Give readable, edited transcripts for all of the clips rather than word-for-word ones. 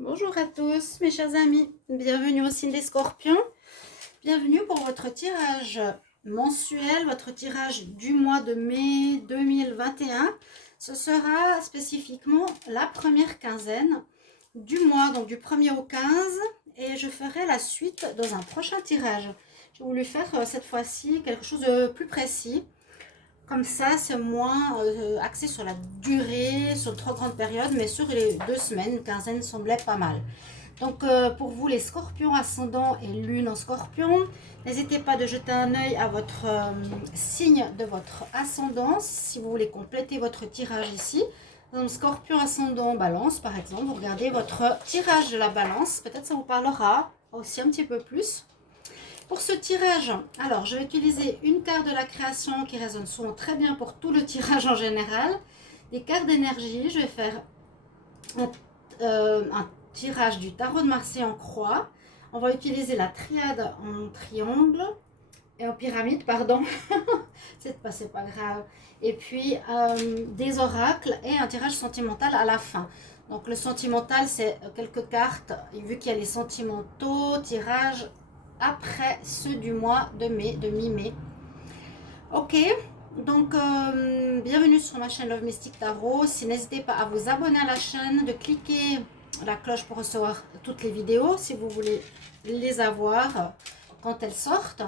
Bonjour à tous mes chers amis, bienvenue au signe des scorpions, bienvenue pour votre tirage mensuel, votre tirage du mois de mai 2021. Ce sera spécifiquement la première quinzaine du mois, donc du 1er au 15, et je ferai la suite dans un prochain tirage. J'ai voulu faire cette fois-ci quelque chose de plus précis. Comme ça, c'est moins axé sur la durée, sur une trop grande période, mais sur les 2 semaines, une quinzaine semblait pas mal. Donc, pour vous, les scorpions ascendant et lune en scorpion, n'hésitez pas de jeter un œil à votre signe de votre ascendance, si vous voulez compléter votre tirage ici. Donc, scorpion ascendant balance, par exemple, vous regardez votre tirage de la balance, peut-être ça vous parlera aussi un petit peu plus. Pour ce tirage, alors je vais utiliser une carte de la création qui résonne souvent très bien pour tout le tirage en général. Des cartes d'énergie, je vais faire un tirage du tarot de Marseille en croix. On va utiliser la triade en triangle et en pyramide, pardon. c'est pas grave. Et puis des oracles et un tirage sentimental à la fin. Donc le sentimental, c'est quelques cartes, vu qu'il y a les sentimentaux, tirages après ceux du mois de mai, de mi-mai. Ok, donc bienvenue sur ma chaîne Love Mystic Tarot. N'hésitez pas à vous abonner à la chaîne, de cliquer la cloche pour recevoir toutes les vidéos si vous voulez les avoir quand elles sortent.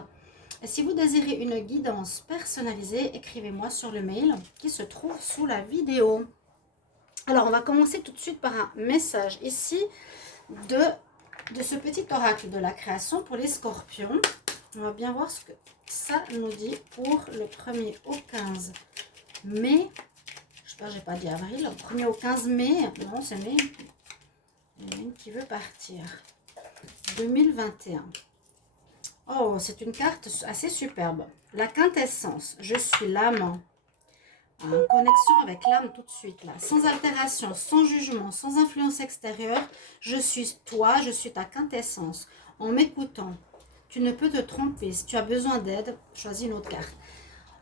Et si vous désirez une guidance personnalisée, écrivez-moi sur le mail qui se trouve sous la vidéo. Alors, on va commencer tout de suite par un message ici de ce petit oracle de la création pour les scorpions. On va bien voir ce que ça nous dit pour le 1er au 15 mai. J'espère que je n'ai pas dit avril. Le 1er au 15 mai. Non, c'est mai. Il y en a une qui veut partir. 2021. Oh, c'est une carte assez superbe. La quintessence. Je suis l'âme. En connexion avec l'âme tout de suite là, sans altération, sans jugement, sans influence extérieure. Je suis toi, je suis ta quintessence. En m'écoutant, tu ne peux te tromper. Si tu as besoin d'aide, choisis une autre carte.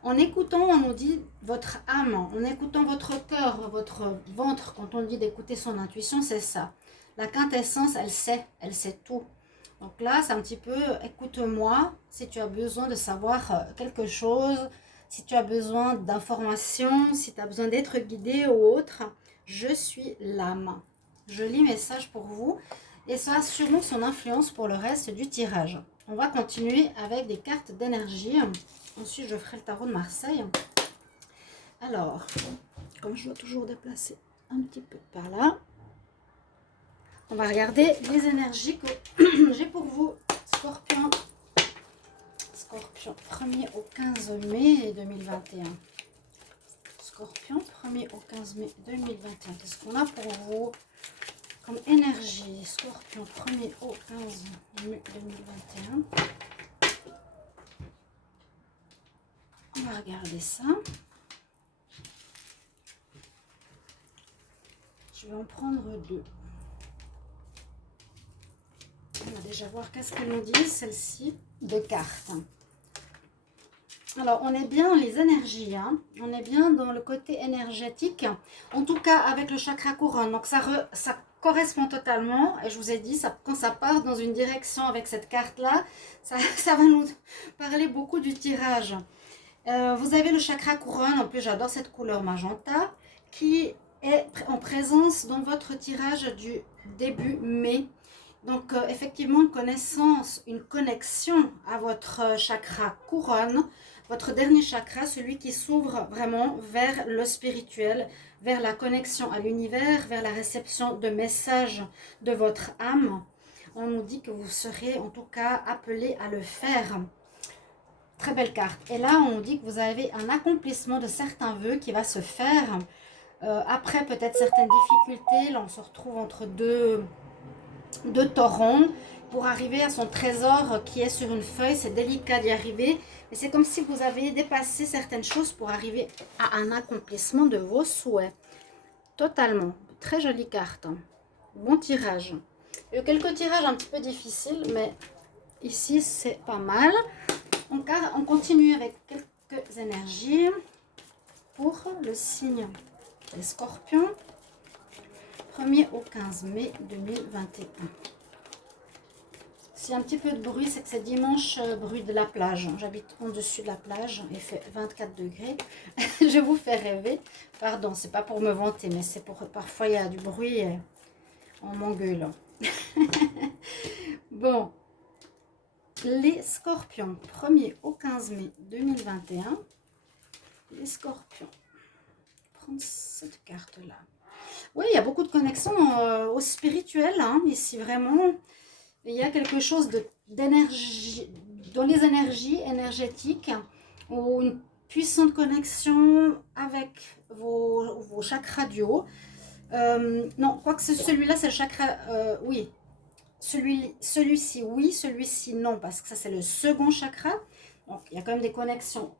En écoutant, on nous dit votre âme, en écoutant votre cœur, votre ventre, quand on dit d'écouter son intuition, c'est ça. La quintessence, elle sait tout. Donc là, c'est un petit peu, écoute-moi, si tu as besoin de savoir quelque chose, si tu as besoin d'informations, si tu as besoin d'être guidé ou autre, je suis l'âme. Joli message pour vous. Et ça a sûrement son influence pour le reste du tirage. On va continuer avec des cartes d'énergie. Ensuite, je ferai le tarot de Marseille. Alors, comme je dois toujours déplacer un petit peu par là, on va regarder les énergies que j'ai pour vous, Scorpion. Scorpion, 1er au 15 mai 2021. Scorpion, 1er au 15 mai 2021. Qu'est-ce qu'on a pour vous comme énergie? Scorpion, 1er au 15 mai 2021. On va regarder ça. Je vais en prendre deux. On va déjà voir qu'est-ce qu'elles nous disent, celle-ci, de cartes. Alors, on est bien dans les énergies, hein. On est bien dans le côté énergétique, en tout cas avec le chakra couronne. Donc, ça correspond totalement, et je vous ai dit, quand ça part dans une direction avec cette carte-là, ça va nous parler beaucoup du tirage. Vous avez le chakra couronne, en plus j'adore cette couleur magenta, qui est en présence dans votre tirage du début mai. Donc effectivement, une connaissance, une connexion à votre chakra couronne, votre dernier chakra, celui qui s'ouvre vraiment vers le spirituel, vers la connexion à l'univers, vers la réception de messages de votre âme. On nous dit que vous serez en tout cas appelé à le faire. Très belle carte. Et là, on dit que vous avez un accomplissement de certains vœux qui va se faire. Après peut-être certaines difficultés, là on se retrouve entre deux torrents pour arriver à son trésor qui est sur une feuille. C'est délicat d'y arriver, mais c'est comme si vous aviez dépassé certaines choses pour arriver à un accomplissement de vos souhaits. Totalement. Très jolie carte. Bon tirage. Il y a eu quelques tirages un petit peu difficiles, mais ici c'est pas mal. On continue avec quelques énergies pour le signe des scorpions. 1er au 15 mai 2021. S'il y a un petit peu de bruit, c'est que c'est dimanche, bruit de la plage. J'habite en dessus de la plage, il fait 24 degrés. Je vous fais rêver. Pardon, c'est pas pour me vanter, mais c'est pour parfois il y a du bruit et on m'engueule. Bon, les scorpions, 1er au 15 mai 2021. Les scorpions. Prendre cette carte-là. Oui, il y a beaucoup de connexions au spirituel, hein, ici vraiment. Il y a quelque chose d'énergie, dans les énergies énergétiques, ou une puissante connexion avec vos chakras du haut. Non, quoique celui-là, c'est le chakra, oui. Celui-ci, oui, celui-ci, non, parce que ça, c'est le second chakra. Donc, il y a quand même des connexions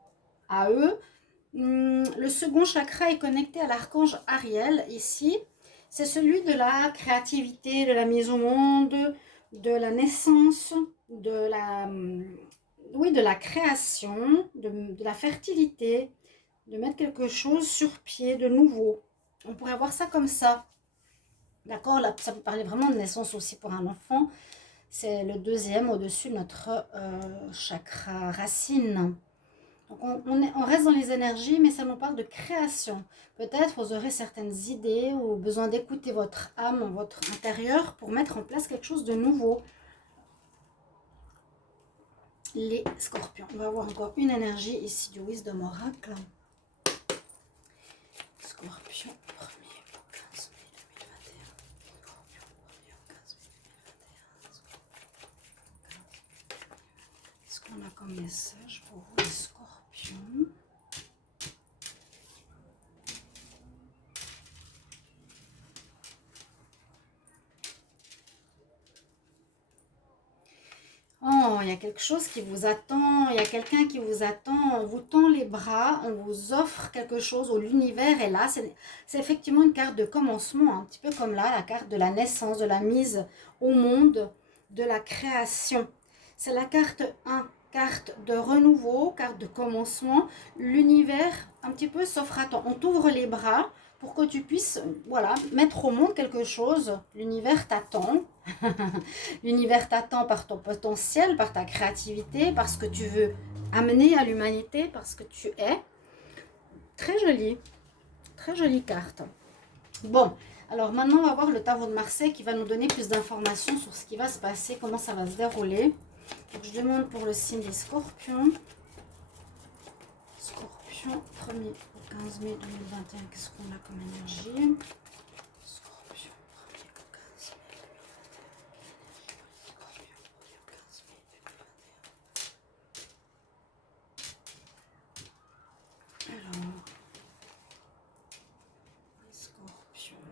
à eux. Le second chakra est connecté à l'archange Ariel, ici. C'est celui de la créativité, de la mise au monde, de la naissance, de la création, de la fertilité, de mettre quelque chose sur pied de nouveau. On pourrait voir ça comme ça. D'accord, là, ça peut parler vraiment de naissance aussi pour un enfant. C'est le deuxième au-dessus de notre chakra racine. Donc on reste dans les énergies, mais ça nous parle de création. Peut-être vous aurez certaines idées ou besoin d'écouter votre âme, votre intérieur pour mettre en place quelque chose de nouveau. Les scorpions. On va avoir encore une énergie ici du Wisdom Oracle. Scorpion, 1er au 15 mai 2021. Scorpion, 1er au 15 mai 2021. Qu'est-ce qu'on a comme message pour vous, les scorpions? Oh, il y a quelque chose qui vous attend, il y a quelqu'un qui vous attend, on vous tend les bras, on vous offre quelque chose, où l'univers est là. C'est effectivement une carte de commencement, un petit peu comme là, la carte de la naissance, de la mise au monde, de la création. C'est la carte 1, carte de renouveau, carte de commencement. L'univers, un petit peu, s'offre à toi. On t'ouvre les bras pour que tu puisses, voilà, mettre au monde quelque chose. L'univers t'attend. L'univers t'attend par ton potentiel, par ta créativité, parce que tu veux amener à l'humanité, parce que tu es. Très jolie carte. Bon, alors maintenant on va voir le tarot de Marseille qui va nous donner plus d'informations sur ce qui va se passer, comment ça va se dérouler. Donc je demande pour le signe des scorpions. Scorpion, 1er au 15 mai 2021, qu'est-ce qu'on a comme énergie? Scorpion, 1er au 15 mai 2021. Scorpion, 1er au 15 mai 2021. Alors, les scorpions.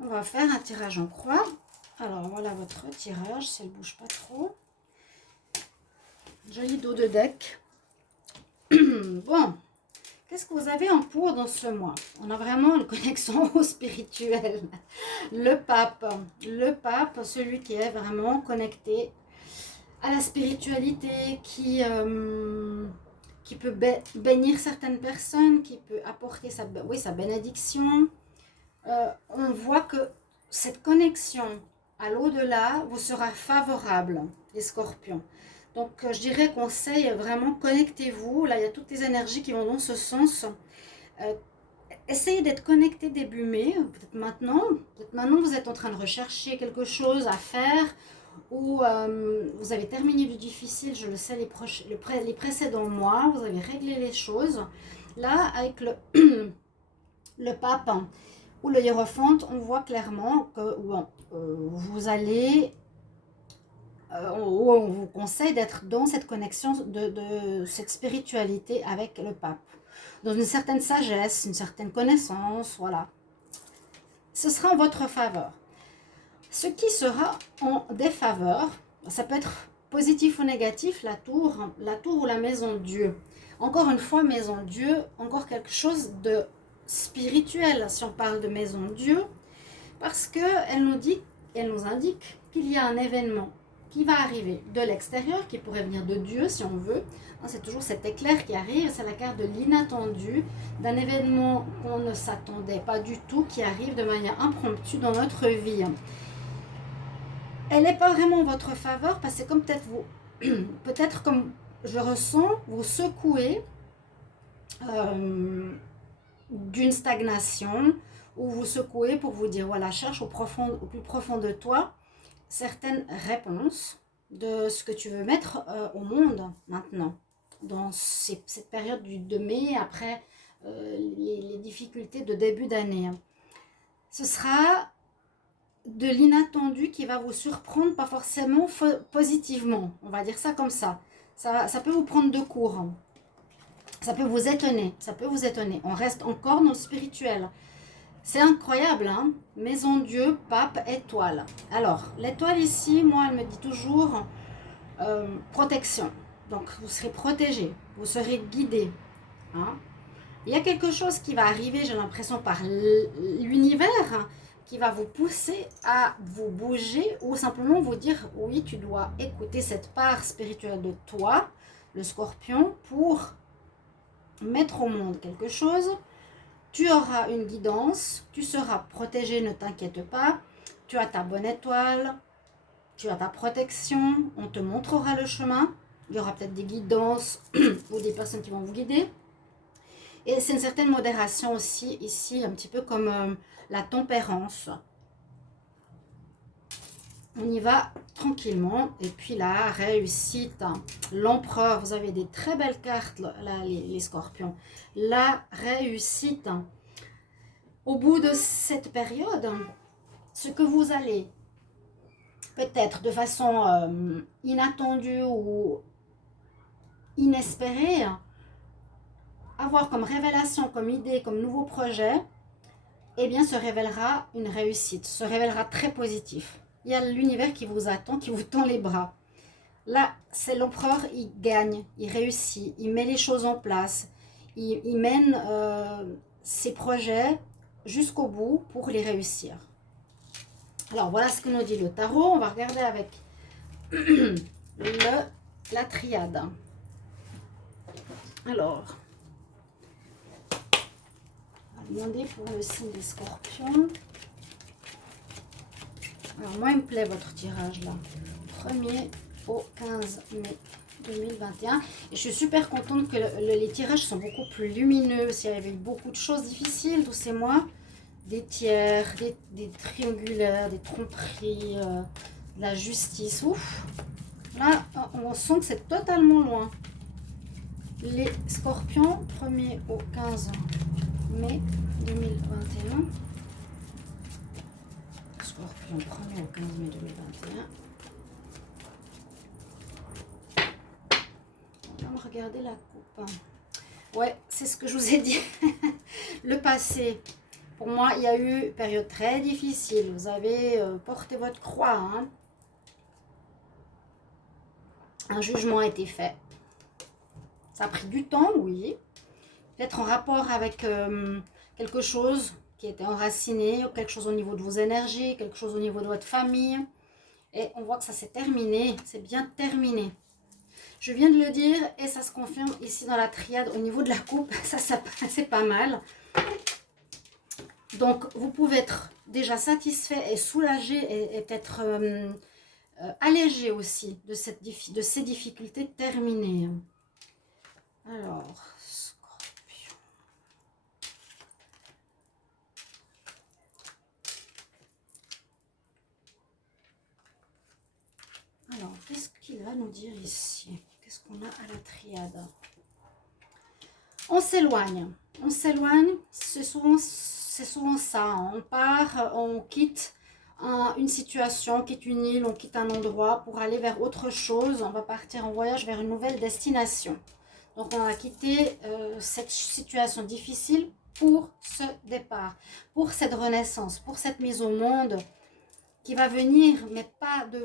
On va faire un tirage en croix. Alors voilà votre tirage, si elle ne bouge pas trop. Joli dos de deck. Bon, qu'est-ce que vous avez en pour dans ce mois? On a vraiment une connexion au spirituel. Le pape, celui qui est vraiment connecté à la spiritualité, qui peut bénir certaines personnes, qui peut apporter sa bénédiction. On voit que cette connexion à l'au-delà vous sera favorable, les scorpions. Donc je dirais conseil, vraiment connectez-vous. Là il y a toutes les énergies qui vont dans ce sens. Essayez d'être connecté début mai, peut-être maintenant vous êtes en train de rechercher quelque chose à faire, ou vous avez terminé du difficile, je le sais, les précédents mois, vous avez réglé les choses. Là avec le pape ou le hiérophante, on voit clairement que vous allez, on vous conseille d'être dans cette connexion de cette spiritualité avec le pape, dans une certaine sagesse, une certaine connaissance, voilà. Ce sera en votre faveur. Ce qui sera en défaveur, ça peut être positif ou négatif, la tour ou la maison de Dieu. Encore une fois, maison de Dieu, encore quelque chose de spirituel, si on parle de maison de Dieu, parce qu'elle nous indique qu'il y a un événement qui qui va arriver de l'extérieur, qui pourrait venir de Dieu si on veut. C'est toujours cet éclair qui arrive, c'est la carte de l'inattendu, d'un événement qu'on ne s'attendait pas du tout, qui arrive de manière impromptue dans notre vie. Elle n'est pas vraiment en votre faveur parce que comme peut-être comme je ressens, vous secouez d'une stagnation, ou vous secouez pour vous dire, voilà, cherche au plus profond de toi certaines réponses de ce que tu veux mettre au monde maintenant, dans cette période de mai, après les difficultés de début d'année. Ce sera de l'inattendu qui va vous surprendre, pas forcément positivement, on va dire ça comme ça. Ça peut vous prendre de court, ça peut vous étonner, On reste encore dans le spirituel. C'est incroyable, hein? Maison Dieu, pape, étoile. Alors, l'étoile ici, moi, elle me dit toujours protection. Donc, vous serez protégé, vous serez guidé. Hein? Il y a quelque chose qui va arriver, j'ai l'impression, par l'univers, hein, qui va vous pousser à vous bouger ou simplement vous dire, oui, tu dois écouter cette part spirituelle de toi, le scorpion, pour mettre au monde quelque chose. Tu auras une guidance, tu seras protégé, ne t'inquiète pas. Tu as ta bonne étoile, tu as ta protection, on te montrera le chemin. Il y aura peut-être des guidances ou des personnes qui vont vous guider. Et c'est une certaine modération aussi, ici, un petit peu comme la tempérance. On y va tranquillement. Et puis la réussite, l'empereur, vous avez des très belles cartes, là, les scorpions. La réussite. Au bout de cette période, ce que vous allez peut-être de façon inattendue ou inespérée avoir comme révélation, comme idée, comme nouveau projet, eh bien se révélera une réussite, se révélera très positif. Il y a l'univers qui vous attend, qui vous tend les bras. Là, c'est l'empereur, il gagne, il réussit, il met les choses en place, il mène ses projets jusqu'au bout pour les réussir. Alors, voilà ce que nous dit le tarot. On va regarder avec la triade. Alors, on va demander pour le signe des scorpions. Alors, moi, il me plaît votre tirage là. 1er au 15 mai 2021. Et je suis super contente que les tirages sont beaucoup plus lumineux. S'il y avait eu beaucoup de choses difficiles tous ces mois, des tiers, des triangulaires, des tromperies, de la justice. Ouf. Là, on sent que c'est totalement loin. Les scorpions, 1er au 15 mai 2021. Scorpion, 1er au 15 mai 2021. On va regarder la coupe. Ouais, c'est ce que je vous ai dit. Le passé. Pour moi, il y a eu une période très difficile. Vous avez porté votre croix. Hein. Un jugement a été fait. Ça a pris du temps, oui. Peut-être en rapport avec quelque chose qui était enraciné, quelque chose au niveau de vos énergies, quelque chose au niveau de votre famille. Et on voit que ça s'est terminé. C'est bien terminé. Je viens de le dire et ça se confirme ici dans la triade au niveau de la coupe. Ça c'est pas mal. Donc, vous pouvez être déjà satisfait et soulagé et peut-être allégé aussi de ces difficultés terminées. Alors, Scorpion. Alors, qu'est-ce qu'il va nous dire ici? Qu'est-ce qu'on a à la triade? On s'éloigne. On s'éloigne, c'est souvent ça. Hein. On part, on quitte une situation, on quitte une île, on quitte un endroit pour aller vers autre chose. On va partir en voyage vers une nouvelle destination. Donc, on a quitté cette situation difficile pour ce départ, pour cette renaissance, pour cette mise au monde qui va venir, mais pas de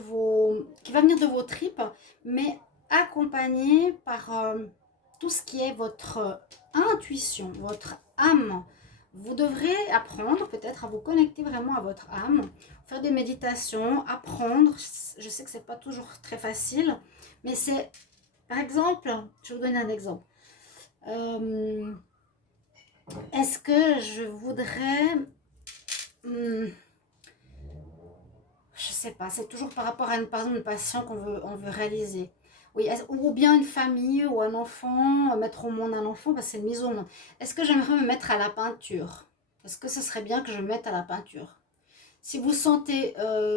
qui va venir de vos tripes, mais accompagné par tout ce qui est votre intuition, votre âme, Vous devrez apprendre peut-être à vous connecter vraiment à votre âme, faire des méditations, apprendre. Je sais que c'est pas toujours très facile, mais c'est, par exemple, je vais vous donner un exemple. Est-ce que je voudrais, je sais pas, c'est toujours par rapport à par exemple, une passion on veut réaliser. Oui, ou bien une famille ou un enfant, mettre au monde un enfant, parce que c'est une mise au monde. Est-ce que j'aimerais me mettre à la peinture? Est-ce que ce serait bien que je me mette à la peinture? Si vous sentez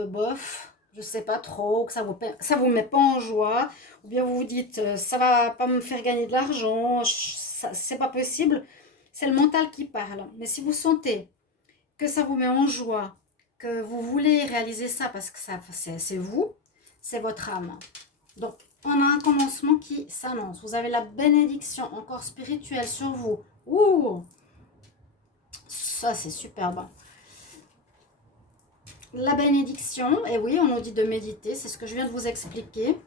bof, je sais pas trop, que ça vous met pas en joie, ou bien vous vous dites ça va pas me faire gagner de l'argent, c'est pas possible, c'est le mental qui parle. Mais si vous sentez que ça vous met en joie, que vous voulez réaliser ça parce que c'est vous, c'est votre âme. Donc, on a un commencement qui s'annonce. Vous avez la bénédiction encore spirituelle sur vous. Ouh, ça c'est superbe. La bénédiction, et oui, on nous dit de méditer, c'est ce que je viens de vous expliquer.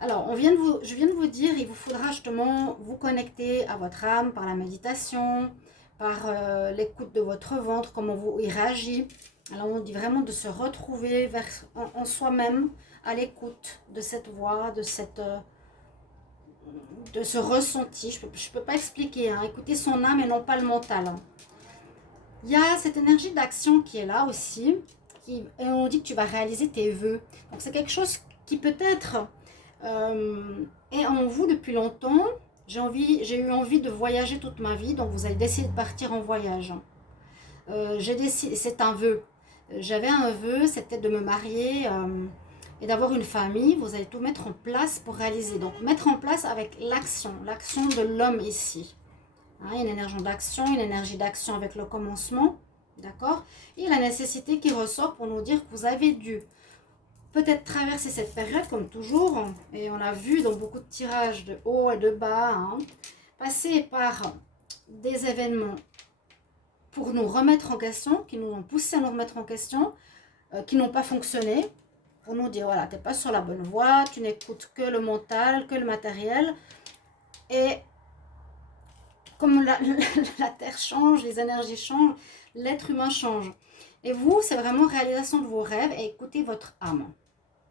Alors, je viens de vous dire, il vous faudra justement vous connecter à votre âme par la méditation, par l'écoute de votre ventre, comment il réagit. Alors, on dit vraiment de se retrouver en soi-même, à l'écoute de cette voix, de ce ressenti. Je peux pas expliquer, hein. Écouter son âme et non pas le mental. Hein. Il y a cette énergie d'action qui est là aussi, et on dit que tu vas réaliser tes vœux. Donc, c'est quelque chose qui peut-être est en vous depuis longtemps. J'ai eu envie de voyager toute ma vie, donc vous avez décidé de partir en voyage. J'ai décidé, c'est un vœu. J'avais un vœu, c'était de me marier et d'avoir une famille. Vous allez tout mettre en place pour réaliser. Donc mettre en place avec l'action de l'homme ici. Hein, une énergie d'action avec le commencement, d'accord? Et la nécessité qui ressort pour nous dire que vous avez dû peut-être traverser cette période comme toujours, et on a vu dans beaucoup de tirages de haut et de bas, hein, passer par des événements pour nous remettre en question, qui nous ont poussé à nous remettre en question, qui n'ont pas fonctionné, pour nous dire voilà, tu n'es pas sur la bonne voie, tu n'écoutes que le mental, que le matériel, et comme la Terre change, les énergies changent, l'être humain change. Et vous, c'est vraiment réalisation de vos rêves et écoutez votre âme.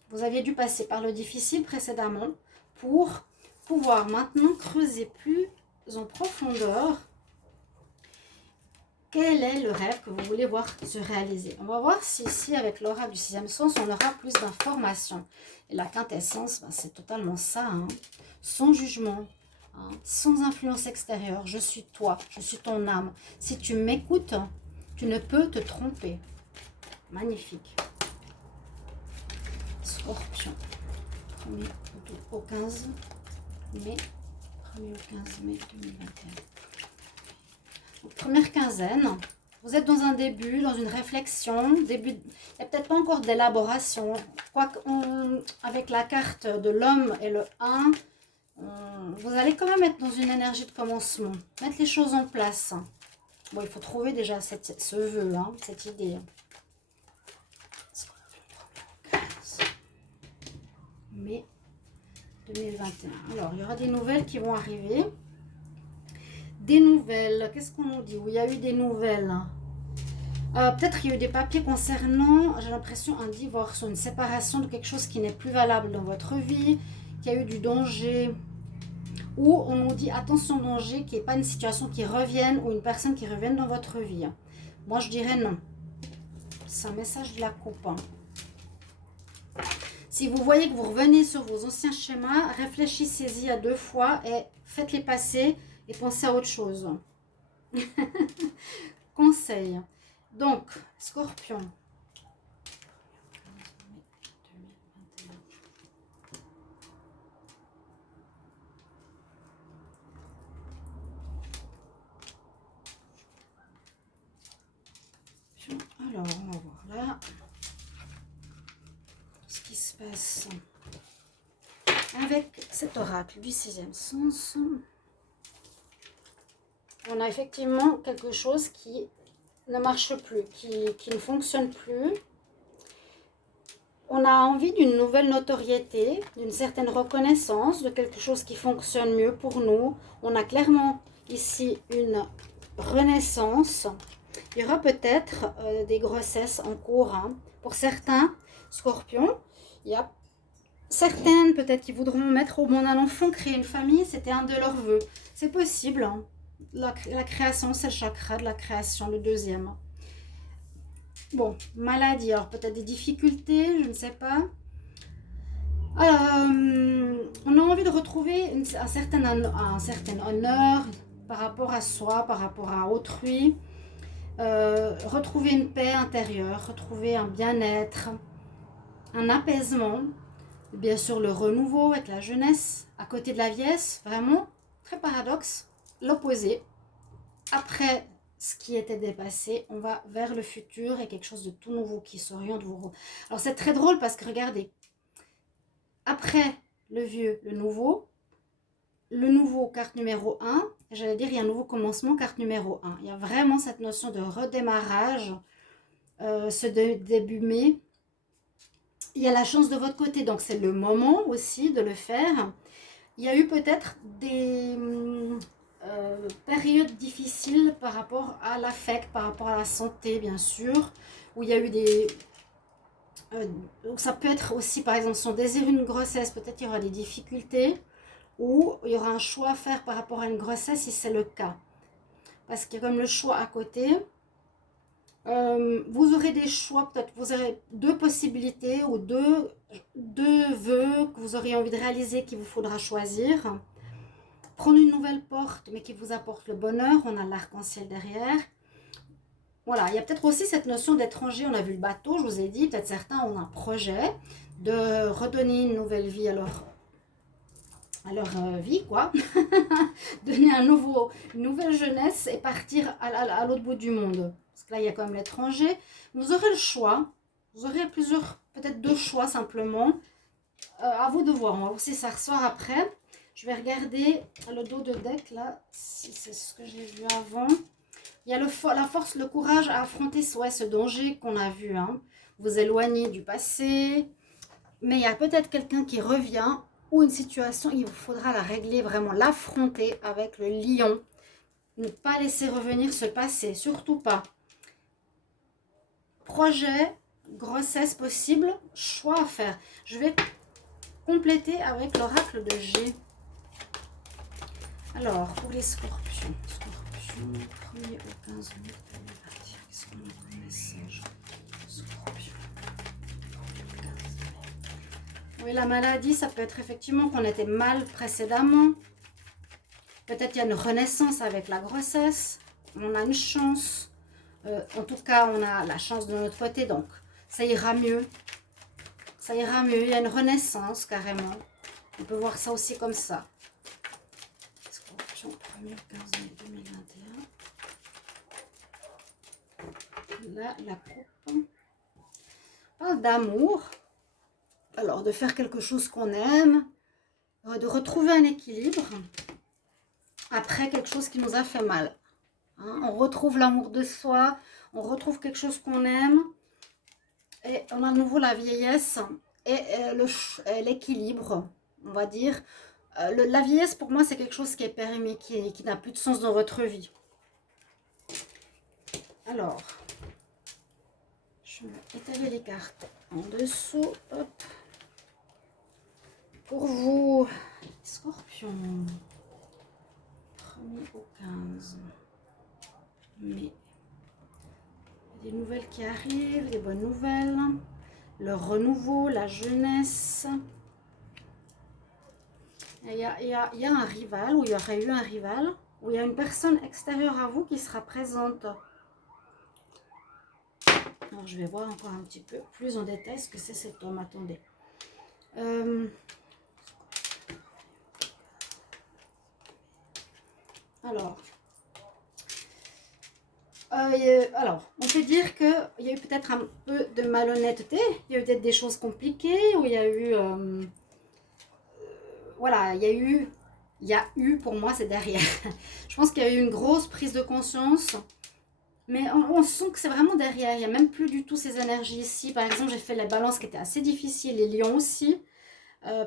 Vous aviez dû passer par le difficile précédemment pour pouvoir maintenant creuser plus en profondeur quel est le rêve que vous voulez voir se réaliser. On va voir si ici, avec l'aura du sixième sens, on aura plus d'informations. Et la quintessence, ben, c'est totalement ça, hein. Sans jugement, hein, sans influence extérieure. Je suis toi, je suis ton âme. Si tu m'écoutes, tu ne peux te tromper. Magnifique. Scorpion. 1er au 15 mai. 1er au 15 mai 2021. Donc, première quinzaine. Vous êtes dans un début, dans une réflexion. Il n'y a peut-être pas encore d'élaboration. Avec la carte de l'homme et le 1, vous allez quand même être dans une énergie de commencement. Mettre les choses en place. Bon, il faut trouver déjà ce vœu, hein, cette idée. Mai 2021. Alors, il y aura des nouvelles qui vont arriver. Des nouvelles. Qu'est-ce qu'on nous dit? Oui, il y a eu des nouvelles. Peut-être qu'il y a eu des papiers concernant, j'ai l'impression, un divorce ou une séparation de quelque chose qui n'est plus valable dans votre vie, qu'il y a eu du danger. Ou on nous dit attention danger, qu'il n'y ait pas une situation qui revienne ou une personne qui revienne dans votre vie. Moi, je dirais non. C'est un message de la coupe. Si vous voyez que vous revenez sur vos anciens schémas, réfléchissez-y à 2 fois et faites-les passer et pensez à autre chose. Conseil. Donc, Scorpion. Alors, on va voir là ce qui se passe avec cet oracle du sixième sens. On a effectivement quelque chose qui ne marche plus, qui ne fonctionne plus. On a envie d'une nouvelle notoriété, d'une certaine reconnaissance, de quelque chose qui fonctionne mieux pour nous. On a clairement ici une renaissance. Il y aura peut-être des grossesses en cours. Hein. Pour certains scorpions, il y a certaines peut-être qui voudront mettre au monde un enfant, créer une famille. C'était un de leurs vœux. C'est possible. Hein. La création, c'est le chakra de la création, le deuxième. Bon, maladie, alors peut-être des difficultés, je ne sais pas. On a envie de retrouver un certain honneur par rapport à soi, par rapport à autrui. Retrouver une paix intérieure, retrouver un bien-être, un apaisement. Bien sûr, le renouveau avec la jeunesse, à côté de la vieillesse, vraiment, très paradoxe, l'opposé. Après ce qui était dépassé, on va vers le futur et quelque chose de tout nouveau qui s'oriente vers vous. Alors c'est très drôle parce que regardez, après le vieux, le nouveau, carte numéro 1, j'allais dire il y a un nouveau commencement, carte numéro 1. Il y a vraiment cette notion de redémarrage, ce début mai. Il y a la chance de votre côté, donc c'est le moment aussi de le faire. Il y a eu peut-être des périodes difficiles par rapport à l'affect, par rapport à la santé, bien sûr, où il y a eu des... ça peut être aussi, par exemple, son désir une grossesse, peut-être qu'il y aura des difficultés, ou il y aura un choix à faire par rapport à une grossesse si c'est le cas. Parce qu'il y a comme le choix à côté. Vous aurez des choix, peut-être vous aurez deux possibilités ou deux vœux que vous aurez envie de réaliser qu'il vous faudra choisir. Prendre une nouvelle porte, mais qui vous apporte le bonheur. On a l'arc-en-ciel derrière. Voilà, il y a peut-être aussi cette notion d'étranger. On a vu le bateau, je vous ai dit. Peut-être certains ont un projet de redonner une nouvelle vie à leur vie, quoi. Donner une nouvelle jeunesse et partir à l'autre bout du monde. Parce que là, il y a quand même l'étranger. Vous aurez le choix. Vous aurez peut-être deux choix simplement. À vous de voir. On va voir si ça ressort après. Je vais regarder le dos de deck, là, si c'est ce que j'ai vu avant. Il y a la force, le courage à affronter ce danger qu'on a vu. Hein. Vous éloigner du passé. Mais il y a peut-être quelqu'un qui revient ou une situation, il vous faudra la régler, vraiment l'affronter avec le lion. Ne pas laisser revenir ce passé, surtout pas. Projet, grossesse possible, choix à faire. Je vais compléter avec l'oracle de G. Alors, pour les scorpions, 1er au 15 mai 2021, qu'est-ce qu'on a comme message? Scorpion. Oui, la maladie, ça peut être effectivement qu'on était mal précédemment. Peut-être qu'il y a une renaissance avec la grossesse. On a une chance. En tout cas, on a la chance de notre côté. Donc, ça ira mieux. Ça ira mieux. Il y a une renaissance, carrément. On peut voir ça aussi comme ça. Scorpion, 1er 15 mai 2021. Là, la coupe. On parle d'amour. Alors, de faire quelque chose qu'on aime. De retrouver un équilibre. Après quelque chose qui nous a fait mal. Hein, on retrouve l'amour de soi, on retrouve quelque chose qu'on aime. Et on a de nouveau la vieillesse et l'équilibre, on va dire. La vieillesse, pour moi, c'est quelque chose qui est permis, qui n'a plus de sens dans votre vie. Alors, je vais étaler les cartes en dessous. Hop. Pour vous, Scorpion. 1er au 15 mai. Des nouvelles qui arrivent, des bonnes nouvelles. Le renouveau, la jeunesse. Il y a un rival, ou il y aurait eu un rival, ou il y a une personne extérieure à vous qui sera présente. Alors je vais voir encore un petit peu plus en détail ce que c'est cet homme. Attendez. Alors, on peut dire qu'il y a eu peut-être un peu de malhonnêteté, il y a eu peut-être des choses compliquées, où il y a eu, voilà, il y a eu, pour moi c'est derrière. Je pense qu'il y a eu une grosse prise de conscience, mais on sent que c'est vraiment derrière, il n'y a même plus du tout ces énergies ici. Par exemple, j'ai fait la balance qui était assez difficile, les lions aussi,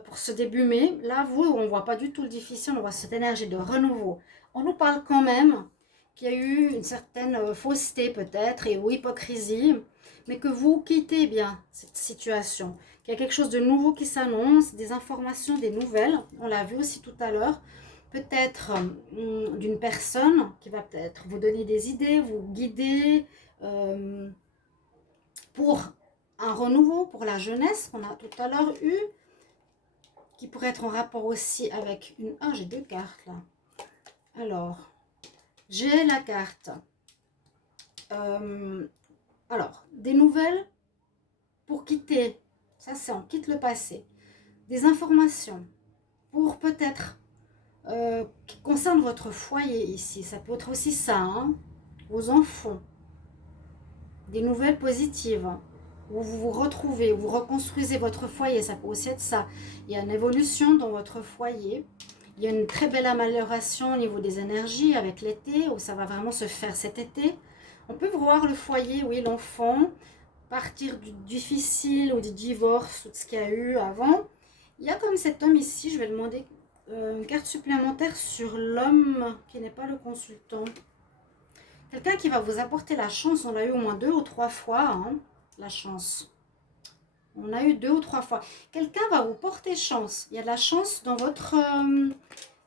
pour ce début mai. Là, vous, on ne voit pas du tout le difficile, on voit cette énergie de renouveau. On nous parle quand même qu'il y a eu une certaine fausseté peut-être ou hypocrisie, mais que vous quittez bien cette situation, qu'il y a quelque chose de nouveau qui s'annonce, des informations, des nouvelles, on l'a vu aussi tout à l'heure, peut-être d'une personne qui va peut-être vous donner des idées, vous guider pour un renouveau, pour la jeunesse qu'on a tout à l'heure eu, qui pourrait être en rapport aussi avec une... Ah, j'ai 2 cartes là. Alors, j'ai la carte. Alors, des nouvelles pour quitter. Ça, c'est on quitte le passé. Des informations pour peut-être qui concernent votre foyer ici. Ça peut être aussi ça, hein, vos enfants. Des nouvelles positives. Où vous vous retrouvez, où vous reconstruisez votre foyer. Ça peut aussi être ça. Il y a une évolution dans votre foyer. Il y a une très belle amélioration au niveau des énergies avec l'été, où ça va vraiment se faire cet été. On peut voir le foyer, oui, l'enfant, partir du difficile ou du divorce, tout ce qu'il y a eu avant. Il y a comme cet homme ici, je vais demander une carte supplémentaire sur l'homme qui n'est pas le consultant. Quelqu'un qui va vous apporter la chance, on l'a eu au moins 2 ou 3 fois, hein, la chance. On a eu 2 ou 3 fois. Quelqu'un va vous porter chance. Il y a de la chance dans votre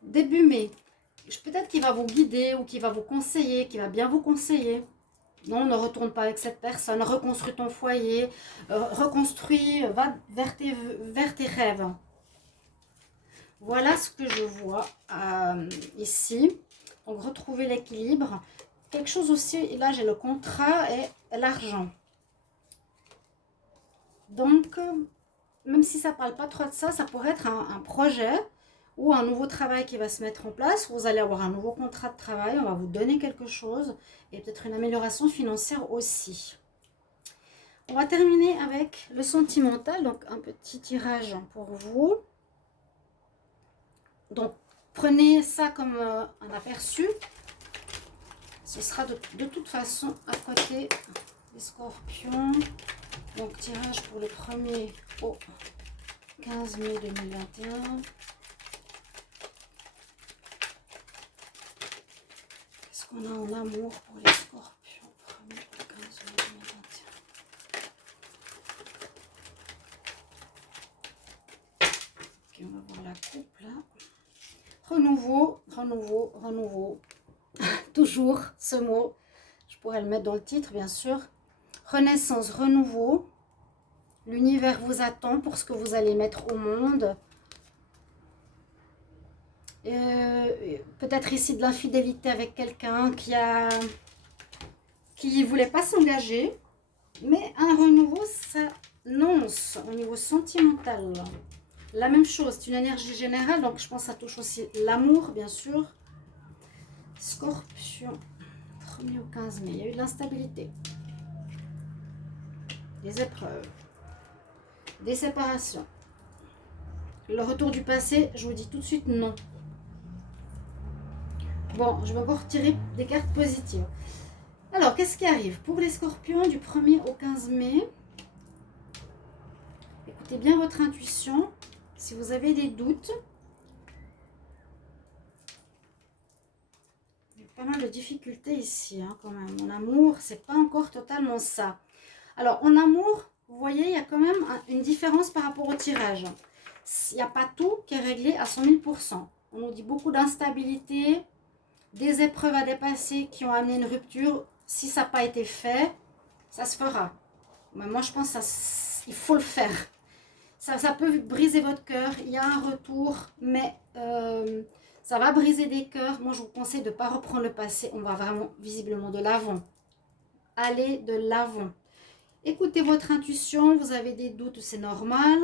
début mai. Peut-être qu'il va vous guider ou qu'il va vous conseiller, qu'il va bien vous conseiller. Non, ne retourne pas avec cette personne. Reconstruis ton foyer. Reconstruis, va vers tes rêves. Voilà ce que je vois ici. Donc, retrouver l'équilibre. Quelque chose aussi, et là j'ai le contrat et l'argent. Donc, même si ça ne parle pas trop de ça, ça pourrait être un projet ou un nouveau travail qui va se mettre en place. Vous allez avoir un nouveau contrat de travail, on va vous donner quelque chose et peut-être une amélioration financière aussi. On va terminer avec le sentimental, donc un petit tirage pour vous. Donc, prenez ça comme un aperçu. Ce sera de toute façon à côté des scorpions. Donc, tirage pour le 1er au 15 mai 2021. Qu'est-ce qu'on a en amour pour les scorpions 1er au 15 mai 2021. Ok, on va voir la coupe là. Renouveau, renouveau, renouveau. Toujours ce mot. Je pourrais le mettre dans le titre, bien sûr. Renaissance, renouveau. L'univers vous attend pour ce que vous allez mettre au monde. Peut-être ici de l'infidélité avec quelqu'un qui voulait pas s'engager. Mais un renouveau s'annonce au niveau sentimental. La même chose, c'est une énergie générale. Donc je pense que ça touche aussi l'amour, bien sûr. Scorpion, 1er au 15 mai. Il y a eu de l'instabilité. Des épreuves. Des séparations. Le retour du passé, je vous dis tout de suite non. Bon, je vais encore tirer des cartes positives. Alors, qu'est-ce qui arrive pour les scorpions du 1er au 15 mai? Écoutez bien votre intuition. Si vous avez des doutes, il y a pas mal de difficultés ici, hein, quand même. En amour, c'est pas encore totalement ça. Alors, en amour, vous voyez, il y a quand même une différence par rapport au tirage. Il n'y a pas tout qui est réglé à 100 000 %. On nous dit beaucoup d'instabilité, des épreuves à dépasser qui ont amené une rupture. Si ça n'a pas été fait, ça se fera. Mais moi, je pense qu'il faut le faire. Ça peut briser votre cœur. Il y a un retour, mais ça va briser des cœurs. Moi, je vous conseille de ne pas reprendre le passé. On va vraiment visiblement de l'avant. Allez de l'avant. Écoutez votre intuition. Vous avez des doutes, c'est normal.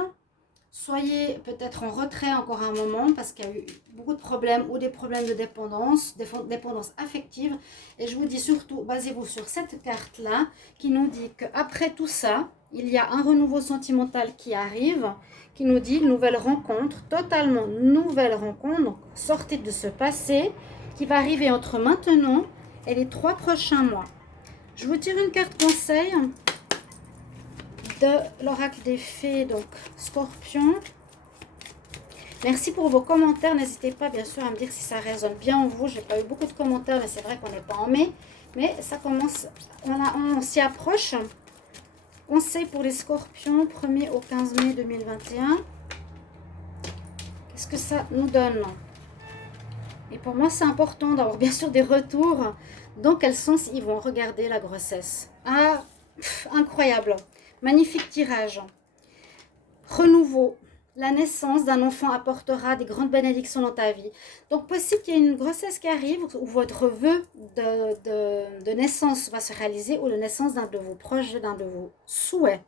Soyez peut-être en retrait encore un moment parce qu'il y a eu beaucoup de problèmes ou des problèmes de dépendance, dépendance affective. Et je vous dis surtout, basez-vous sur cette carte-là qui nous dit qu'après tout ça, il y a un renouveau sentimental qui arrive, qui nous dit nouvelle rencontre, totalement nouvelle rencontre. Donc, sortez de ce passé qui va arriver entre maintenant et les 3 prochains mois. Je vous tire une carte conseil de l'oracle des fées, donc Scorpion. Merci pour vos commentaires. N'hésitez pas, bien sûr, à me dire si ça résonne bien en vous. Je n'ai pas eu beaucoup de commentaires, mais c'est vrai qu'on n'est pas en mai. Mais ça commence, on s'y approche. Conseil pour les scorpions, 1er au 15 mai 2021. Qu'est-ce que ça nous donne? Et pour moi, c'est important d'avoir bien sûr des retours. Dans quel sens ils vont regarder la grossesse? Ah, incroyable. Magnifique tirage. Renouveau. La naissance d'un enfant apportera des grandes bénédictions dans ta vie. Donc, possible qu'il y ait une grossesse qui arrive où votre vœu de naissance va se réaliser ou la naissance d'un de vos proches, d'un de vos souhaits.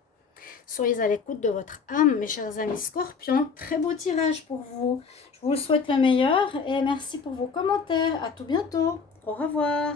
Soyez à l'écoute de votre âme, mes chers amis scorpions. Très beau tirage pour vous. Je vous souhaite le meilleur et merci pour vos commentaires. À tout bientôt. Au revoir.